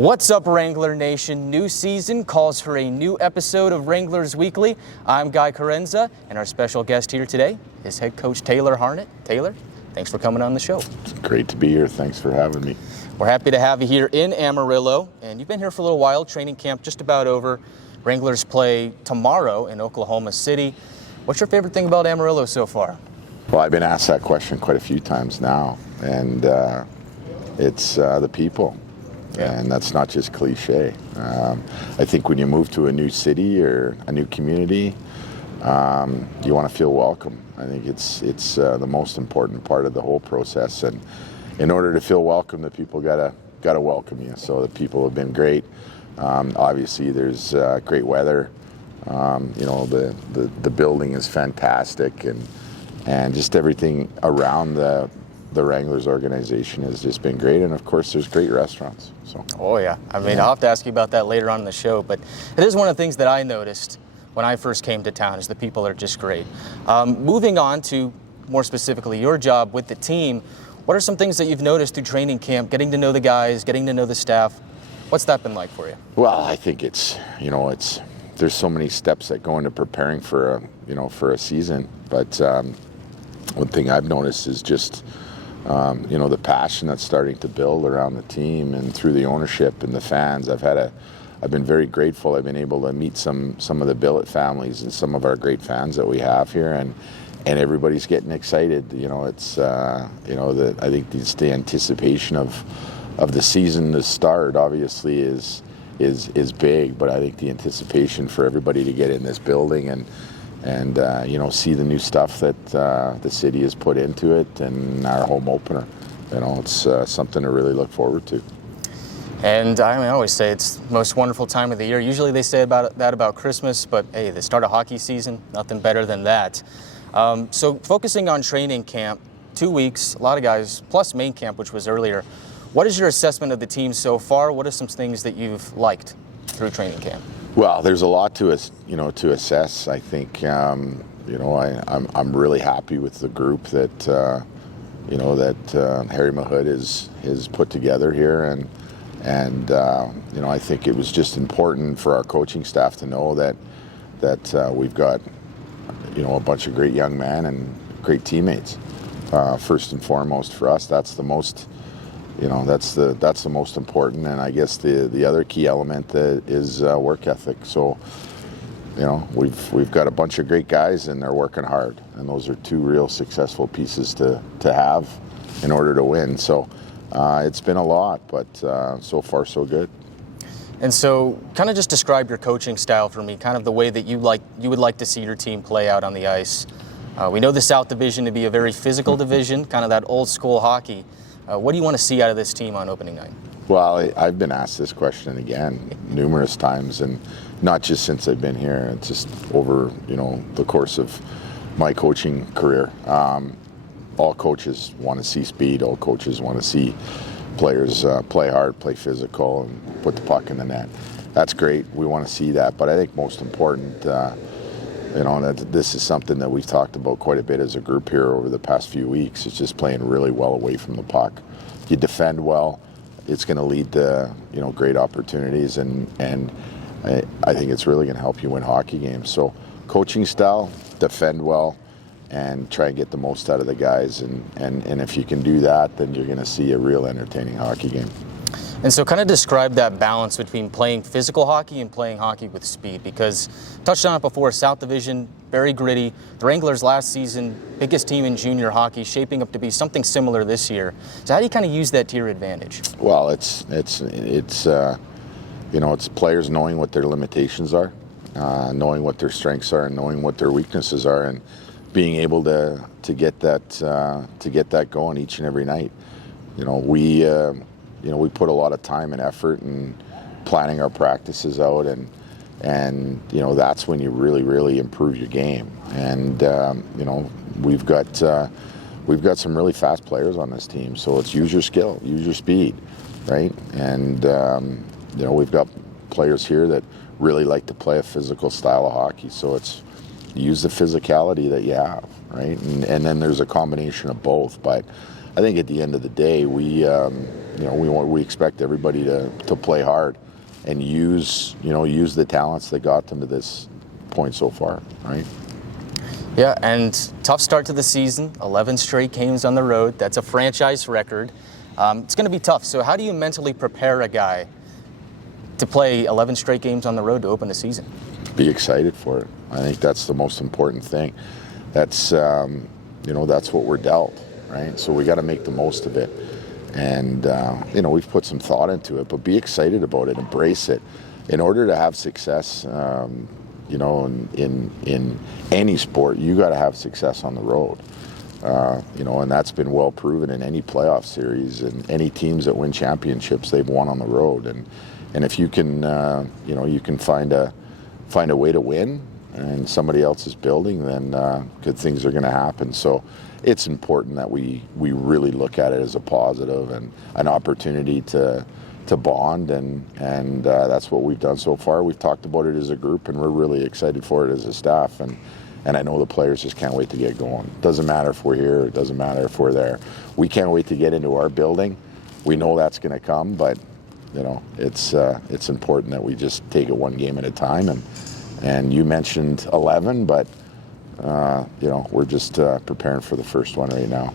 What's up, Wrangler Nation? New season calls for a new episode of Wranglers Weekly. I'm Chiarenza, and our special guest here today is head coach Taylor Harnett. Taylor, thanks for coming on the show. It's great to be here. Thanks for having me. We're happy to have you here in Amarillo, and you've been here for a little while. Training camp just about over. Wranglers play tomorrow in Oklahoma City. What's your favorite thing about Amarillo so far? Well, I've been asked that question quite a few times now, and it's the people. Yeah. And that's not just cliche. I think when you move to a new city or a new community, you want to feel welcome. I think it's the most important part of the whole process. And in order to feel welcome, the people gotta welcome you. So the people have been great. Obviously, there's great weather. The building is fantastic, and just everything around the Wranglers organization has just been great, and of course there's great restaurants. So. Oh yeah, I'll have to ask you about that later on in the show, but it is one of the things that I noticed when I first came to town is the people are just great. Moving on to more specifically your job with the team, what are some things that you've noticed through training camp, getting to know the guys, getting to know the staff? What's that been like for you? Well, I think there's so many steps that go into preparing for a season, but one thing I've noticed is just the passion that's starting to build around the team and through the ownership and the fans. I've been very grateful. I've been able to meet some of the billet families and some of our great fans that we have here, and everybody's getting excited. I think it's the anticipation of the season to start obviously is big, but I think the anticipation for everybody to get in this building and see the new stuff that the city has put into it, and our home opener. It's something to really look forward to. And I always say it's the most wonderful time of the year. Usually they say that about Christmas, but hey, the start of hockey season, nothing better than that. So focusing on training camp, 2 weeks, a lot of guys, plus main camp, which was earlier. What is your assessment of the team so far? What are some things that you've liked through training camp? Well, there's a lot to assess. I think I'm really happy with the group that Harry Mahood has put together here, and I think it was just important for our coaching staff to know that we've got a bunch of great young men and great teammates. First and foremost for us, that's the most. That's the most important, and I guess the other key element that is work ethic. So, we've got a bunch of great guys, and they're working hard, and those are two real successful pieces to have in order to win. So, it's been a lot, but so far so good. And so, kind of just describe your coaching style for me, kind of the way that you would like to see your team play out on the ice. We know the South Division to be a very physical division, kind of that old school hockey. What do you want to see out of this team on opening night? Well, I've been asked this question again numerous times, and not just since I've been here. It's just over the course of my coaching career. All coaches want to see speed. All coaches want to see players play hard, play physical, and put the puck in the net. That's great. We want to see that. But I think most important, that this is something that we've talked about quite a bit as a group here over the past few weeks. It's just playing really well away from the puck. You defend well, it's going to lead to great opportunities, and I think it's really going to help you win hockey games. So coaching style, defend well, and try and get the most out of the guys. And if you can do that, then you're going to see a real entertaining hockey game. And so kind of describe that balance between playing physical hockey and playing hockey with speed, because touched on it before, South Division, very gritty. The Wranglers last season, biggest team in junior hockey, shaping up to be something similar this year. So how do you kind of use that to your advantage? Well, it's players knowing what their limitations are, knowing what their strengths are, and knowing what their weaknesses are, and being able to get that going each and every night. We put a lot of time and effort in planning our practices out, and that's when you really improve your game. And we've got some really fast players on this team, so it's use your skill, use your speed, right? And we've got players here that really like to play a physical style of hockey, so it's use the physicality that you have, right? And then there's a combination of both, but I think at the end of the day, we expect everybody to play hard and use the talents that got them to this point so far, right? Yeah, and tough start to the season, 11 straight games on the road. That's a franchise record. It's going to be tough. So how do you mentally prepare a guy to play 11 straight games on the road to open the season? Be excited for it. I think that's the most important thing. That's that's what we're dealt, right? So we got to make the most of it. And we've put some thought into it, but be excited about it, embrace it. In order to have success, in any sport, you got to have success on the road. And that's been well proven in any playoff series, and any teams that win championships, they've won on the road. And if you can, you can find a way to win, and somebody else is building, then good things are going to happen. So it's important that we really look at it as a positive and an opportunity to bond, and that's what we've done so far. We've talked about it as a group, and we're really excited for it as a staff, and I know the players just can't wait to get going. Doesn't matter if we're here, it doesn't matter if we're there. We can't wait to get into our building. We know that's going to come, but it's important that we just take it one game at a time. And you mentioned 11, but we're just preparing for the first one right now.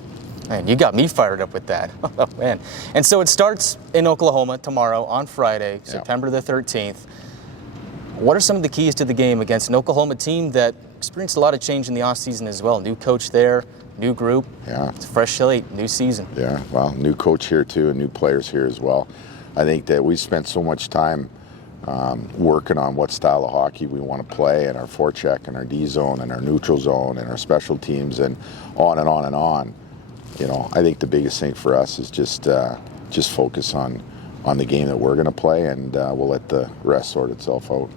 Man, you got me fired up with that. Oh, man. And so it starts in Oklahoma tomorrow on Friday, September the 13th. What are some of the keys to the game against an Oklahoma team that experienced a lot of change in the offseason as well? New coach there, new group. Yeah. It's a fresh slate, new season. Yeah, well, new coach here too, and new players here as well. I think that we spent so much time working on what style of hockey we want to play, and our forecheck and our D zone and our neutral zone and our special teams, and on and on and on. I think the biggest thing for us is just focus on the game that we're going to play, and we'll let the rest sort itself out.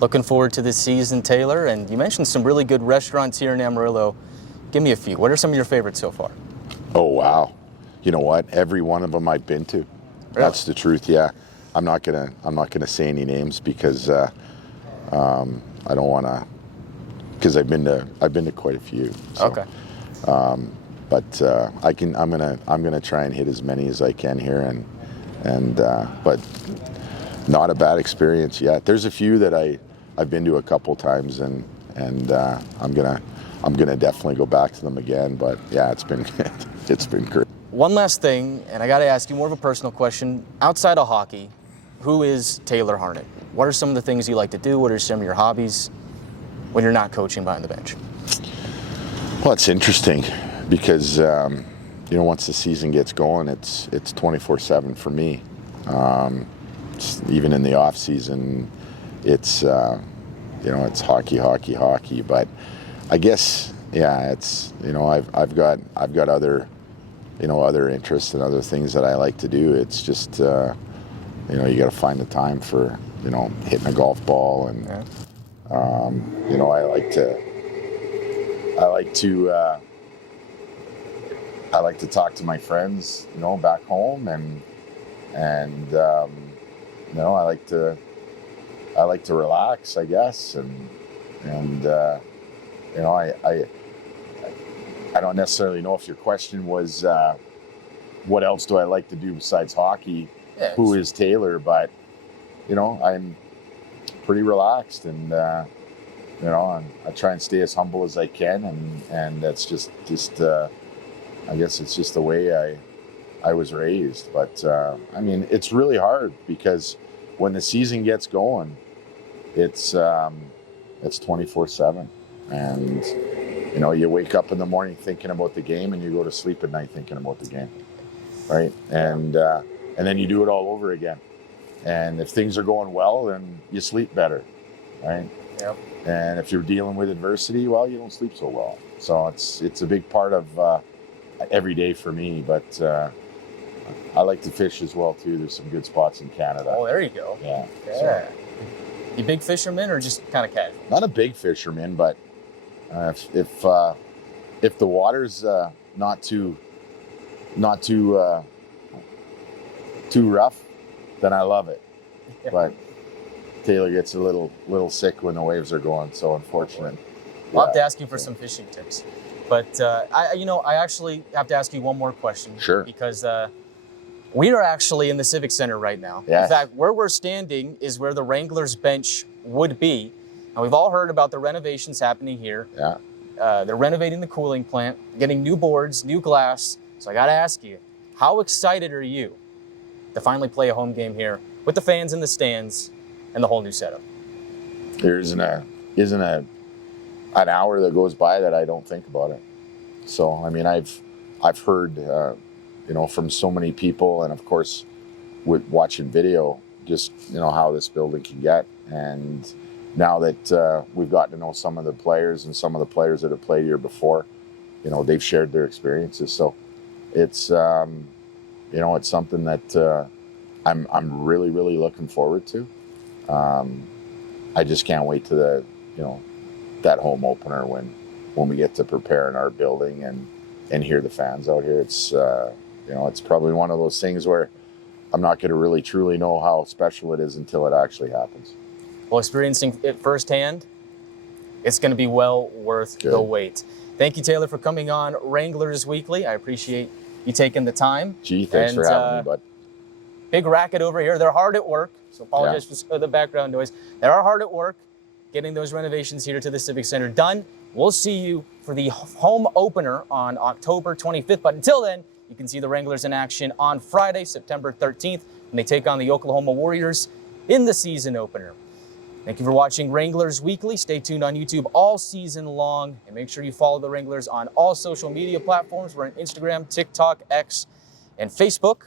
Looking forward to this season, Taylor. And you mentioned some really good restaurants here in Amarillo. Give me a few. What are some of your favorites so far? Oh, wow. You know what? Every one of them I've been to. Really? That's the truth. Yeah. I'm not gonna say any names because I don't want to. Because I've been to quite a few. So, okay. But I'm gonna try and hit as many as I can here, but not a bad experience yet. There's a few that I've been to a couple times, and I'm gonna definitely go back to them again. But yeah, it's been great. One last thing, and I got to ask you more of a personal question. Outside of hockey, who is Taylor Harnett? What are some of the things you like to do? What are some of your hobbies when you're not coaching behind the bench? Well, it's interesting because once the season gets going, it's 24/7 for me. Even in the off season, it's it's hockey. But I guess it's I've got other other interests and other things that I like to do. It's just you got to find the time for hitting a golf ball, and I like to talk to my friends back home, and I like to relax, I guess, and I don't necessarily know if your question was what else do I like to do besides hockey? Yes. Who is Taylor? But I'm pretty relaxed, and I try and stay as humble as I can, and that's just I guess it's just the way I was raised. But it's really hard because when the season gets going, it's 24/7, and you wake up in the morning thinking about the game, and you go to sleep at night thinking about the game, right? And then you do it all over again. And if things are going well, then you sleep better, right? Yep. And if you're dealing with adversity, well, you don't sleep so well. So it's a big part of every day for me. But I like to fish as well too. There's some good spots in Canada. Oh, there you go. Yeah. So. You big fisherman or just kind of casual? Not a big fisherman, but if the water's not too rough, then I love it. Yeah. But Taylor gets a little sick when the waves are going, so unfortunate. I'll have to ask you for some fishing tips. But I actually have to ask you one more question. Sure. Because we are actually in the Civic Center right now. Yes. In fact, where we're standing is where the Wranglers bench would be. And we've all heard about the renovations happening here. Yeah. They're renovating the cooling plant, getting new boards, new glass. So I got to ask you, how excited are you to finally play a home game here with the fans in the stands and the whole new setup? There isn't an hour that goes by that I don't think about it. So, I mean, I've heard, from so many people, and of course, with watching video, just, how this building can get. And now that we've gotten to know some of the players and some of the players that have played here before, they've shared their experiences. So it's, it's something that I'm really, really looking forward to. I just can't wait to that home opener when we get to prepare in our building and hear the fans out here. It's it's probably one of those things where I'm not going to really truly know how special it is until it actually happens. Well, experiencing it firsthand, it's going to be well worth the wait. Thank you, Taylor, for coming on Wranglers Weekly. I appreciate you taking the time. Gee, thanks for having me, bud. Big racket over here. They're hard at work, so apologize for the background noise. They are hard at work getting those renovations here to the Civic Center done. We'll see you for the home opener on October 25th. But until then, you can see the Wranglers in action on Friday, September 13th, when they take on the Oklahoma Warriors in the season opener. Thank you for watching Wranglers Weekly. Stay tuned on YouTube all season long. And make sure you follow the Wranglers on all social media platforms. We're on Instagram, TikTok, X, and Facebook.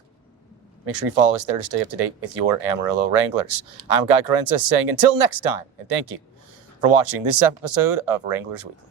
Make sure you follow us there to stay up to date with your Amarillo Wranglers. I'm Chiarenza saying until next time, and thank you for watching this episode of Wranglers Weekly.